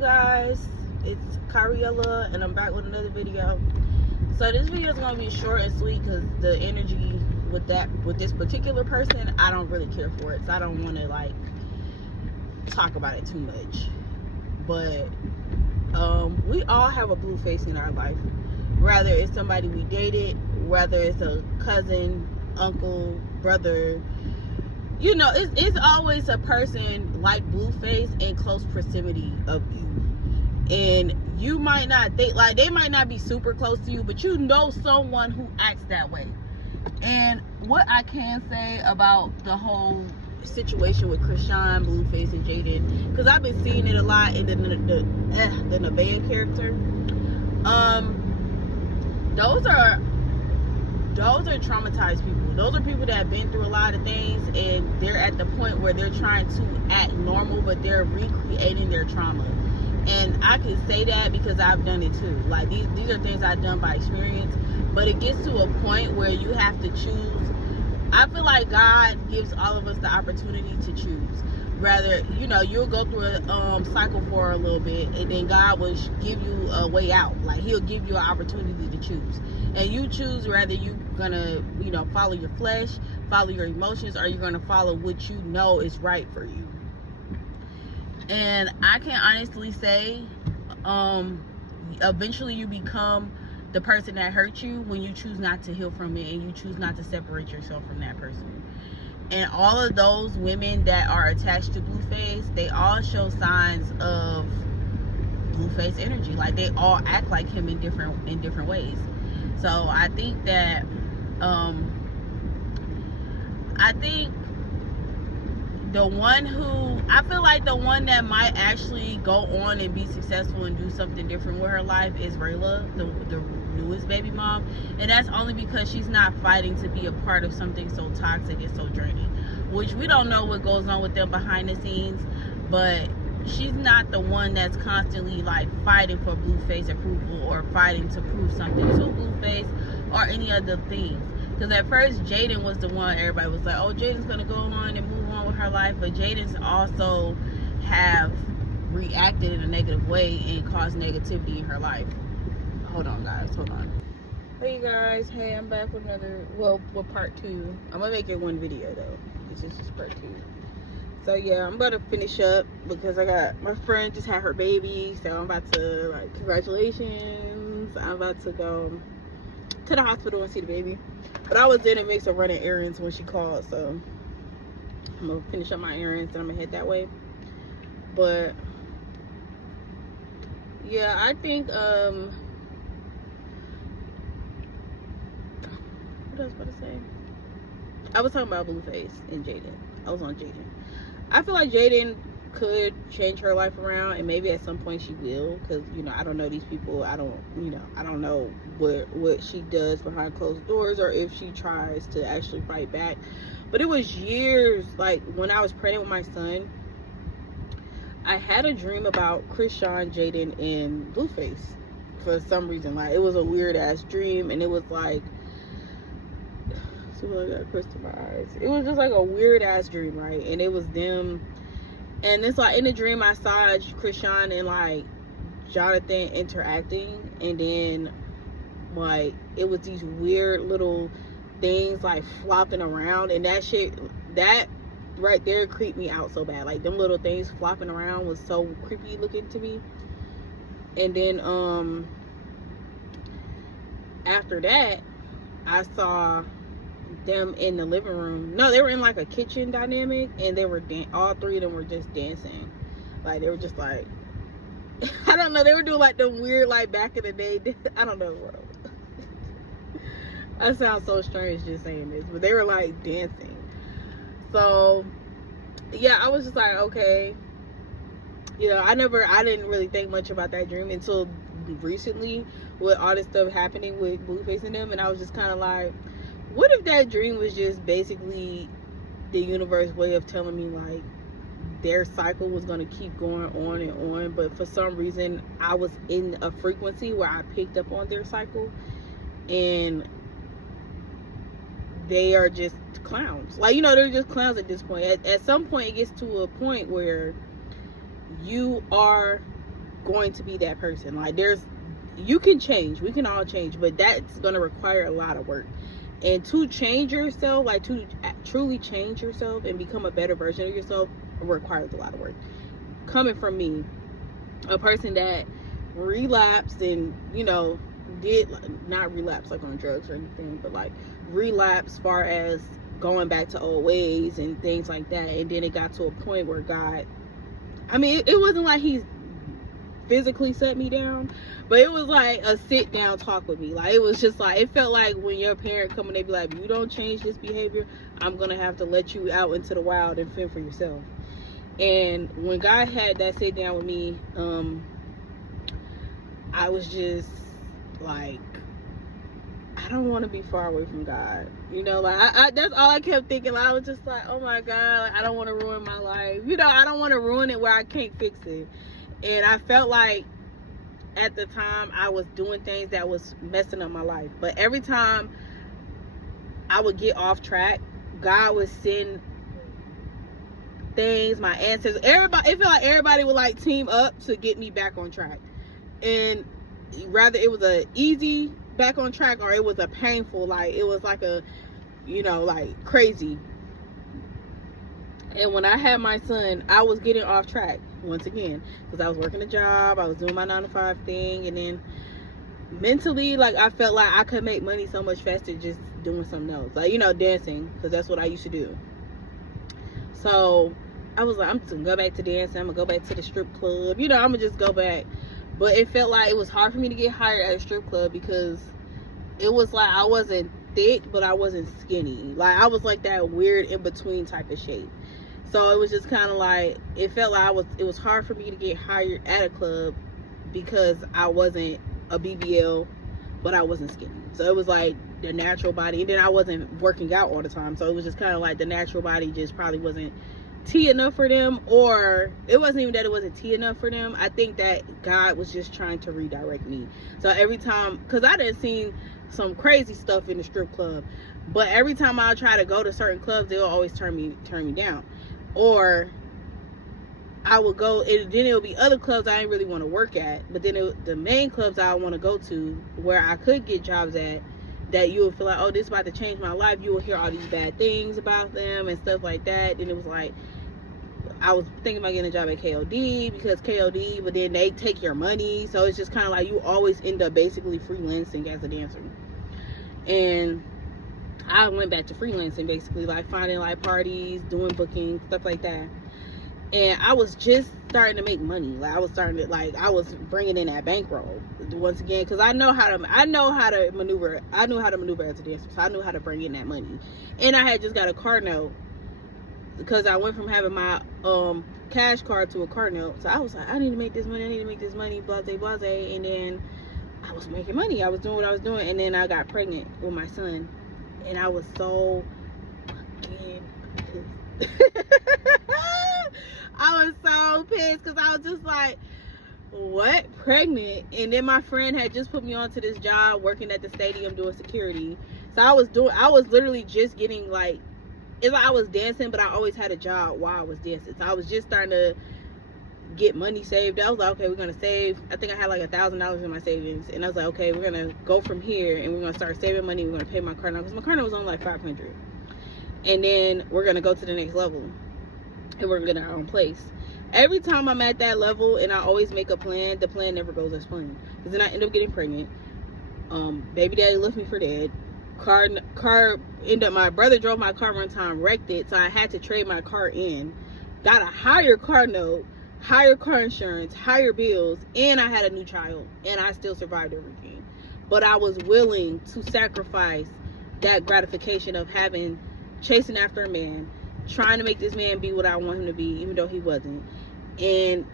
guys, it's Kariella and I'm back with another video. So this video is going to be short and sweet because the energy with this particular person, I don't really care for it, so I don't want to like talk about it too much. But we all have a blue face in our life, whether it's somebody we dated, whether it's a cousin, uncle, brother. You know, it's always a person like Blueface in close proximity of you. And you might not think, like, they might not be super close to you, but you know someone who acts that way. And what I can say about the whole situation with Krishan, Blueface, and Jaden, because I've been seeing it a lot in the Nevaeh character. Those are traumatized people. Those are people that have been through a lot of things, and they're at the point where they're trying to act normal, but they're recreating their trauma. And I can say that because I've done it too. Like, these are things I've done by experience, but it gets to a point where you have to choose. I feel like God gives all of us the opportunity to choose. Rather, you know, you'll go through a cycle for a little bit, and then God will give you a way out. Like, he'll give you an opportunity to choose, and you choose whether you're gonna, you know, follow your flesh, follow your emotions, or you're gonna follow what you know is right for you. And I can honestly say, eventually you become the person that hurt you when you choose not to heal from it, and you choose not to separate yourself from that person. And all of those women that are attached to Blueface, they all show signs of Blueface energy. Like, they all act like him in different ways. So I think that I feel like the one that might actually go on and be successful and do something different with her life is Rayla, the newest baby mom. And that's only because she's not fighting to be a part of something so toxic and so draining, which we don't know what goes on with them behind the scenes. But she's not the one that's constantly like fighting for Blueface approval or fighting to prove something to Blueface or any other things. Because at first Jaden was the one everybody was like, oh, Jaden's gonna go on and move on with her life, but Jaden's also have reacted in a negative way and caused negativity in her life. Hold on, guys, hold on. Hey, you guys, hey, I'm back with another, with part 2. I'm gonna make it one video though. This is just part 2. So yeah, I'm about to finish up because I got, my friend just had her baby, so I'm about to, like, congratulations. I'm about to go to the hospital and see the baby. But I was in the mix of running errands when she called, so I'm gonna finish up my errands and I'm gonna head that way. But yeah, I think what I was about to say, I was talking about Blueface and Jaden. I was on Jaden. I feel like Jaden could change her life around, and maybe at some point she will, because, you know, I don't know these people. I don't know what she does behind closed doors, or if she tries to actually fight back. But it was years, like when I was pregnant with my son, I had a dream about Krishan, Jaden, and Blueface for some reason. Like, it was a weird ass dream, and it was like, see what I got crystal in my eyes. It was just like a weird ass dream, right? And it was them. And it's like in the dream I saw Krishan and like Jonathan interacting, and then like it was these weird little things like flopping around, and that shit, that right there creeped me out so bad. Like, them little things flopping around was so creepy looking to me. And then after that I saw them in the living room. No, they were in like a kitchen dynamic, and they were all three of them were just dancing. Like, they were just like, I don't know, they were doing like the weird, like, back in the day, I don't know, bro. I sound so strange just saying this, but they were like dancing. So yeah, I was just like, okay, you know, I didn't really think much about that dream until recently with all this stuff happening with Blueface and them. And I was just kind of like, what if that dream was just basically the universe way of telling me like their cycle was going to keep going on and on, but for some reason I was in a frequency where I picked up on their cycle, and they are just clowns. Like, you know, they're just clowns at this point. At some point it gets to a point where you are going to be that person. Like, you can change, we can all change, but that's going to require a lot of work. And to change yourself, like to truly change yourself and become a better version of yourself, requires a lot of work. Coming from me, a person that relapsed and, you know, did not relapse like on drugs or anything, but like relapse as far as going back to old ways and things like that. And then it got to a point where God, I mean, it wasn't like he physically set me down, but it was like a sit down talk with me. Like, it was just like, it felt like when your parent come and they be like, you don't change this behavior, I'm gonna have to let you out into the wild and fend for yourself. And when God had that sit down with me, I was just like, I don't want to be far away from God, you know. Like, I that's all I kept thinking. Like, I was just like, oh my God, like, I don't want to ruin my life, you know. I don't want to ruin it where I can't fix it. And I felt like at the time I was doing things that was messing up my life. But every time I would get off track, God would send things, my ancestors, everybody, it felt like everybody would like team up to get me back on track. And rather it was a easy back on track, or it was a painful, like it was like a, you know, like crazy. And when I had my son, I was getting off track once again, because I was working a job, I was doing my 9-to-5 thing, and then mentally, like, I felt like I could make money so much faster just doing something else, like, you know, dancing, because that's what I used to do. So I was like, I'm just gonna go back to dancing, I'm gonna go back to the strip club, you know, I'm gonna just go back. But it felt like it was hard for me to get hired at a strip club, because it was like I wasn't thick, but I wasn't skinny. Like, I was like that weird in between type of shape. So it was just kind of like, it felt like it was hard for me to get hired at a club, because I wasn't a BBL, but I wasn't skinny. So it was like the natural body, and then I wasn't working out all the time. So it was just kind of like the natural body just probably wasn't T enough for them, or it wasn't even that it wasn't T enough for them. I think that God was just trying to redirect me. So every time, because I done seen some crazy stuff in the strip club, but every time I try to go to certain clubs, they'll always turn me down. Or I would go, and then it would be other clubs I didn't really want to work at, but then the main clubs I want to go to, where I could get jobs at, that you would feel like, oh, this is about to change my life. You will hear all these bad things about them and stuff like that. And it was like, I was thinking about getting a job at KOD, because KOD, but then they take your money. So it's just kind of like you always end up basically freelancing as a dancer. And I went back to freelancing, basically, like finding like parties, doing bookings, stuff like that. And I was just starting to make money. Like, I was bringing in that bankroll once again, because I know how to maneuver. I knew how to maneuver as a dancer, so I knew how to bring in that money. And I had just got a car note, because I went from having my cash card to a car note. So I was like, I need to make this money, blase, and then I was making money. I was doing what I was doing, and then I got pregnant with my son. And I was so fucking pissed. I was so pissed, because I was just like, what? Pregnant? And then my friend had just put me onto this job working at the stadium doing security. So I was literally just getting like, it's like I was dancing, but I always had a job while I was dancing. So I was just starting to get money saved. I was like, okay, we're gonna save. I think I had like $1,000 in my savings, and I was like, okay, we're gonna go from here, and we're gonna start saving money. We're gonna pay my car note, because my car note was on like $500, and then we're gonna go to the next level, and we're gonna get our own place. Every time I'm at that level, and I always make a plan, the plan never goes as planned, because then I end up getting pregnant. Baby daddy left me for dead. Car ended up, my brother drove my car one time, wrecked it, so I had to trade my car in. Got a higher car note, higher car insurance, higher bills, and I had a new child, and I still survived everything. But I was willing to sacrifice that gratification of chasing after a man, trying to make this man be what I want him to be, even though he wasn't. And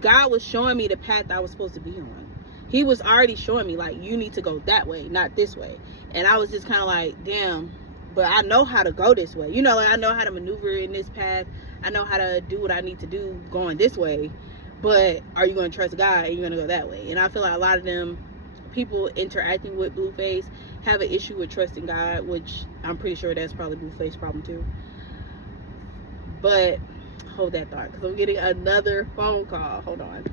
God was showing me the path I was supposed to be on. He was already showing me, like, you need to go that way, not this way. And I was just kind of like, damn, but I know how to go this way. You know, like, I know how to maneuver in this path. I know how to do what I need to do going this way. But are you going to trust God, or are you going to go that way? And I feel like a lot of them people interacting with Blueface have an issue with trusting God, which I'm pretty sure that's probably Blueface's problem too. But hold that thought because I'm getting another phone call. Hold on.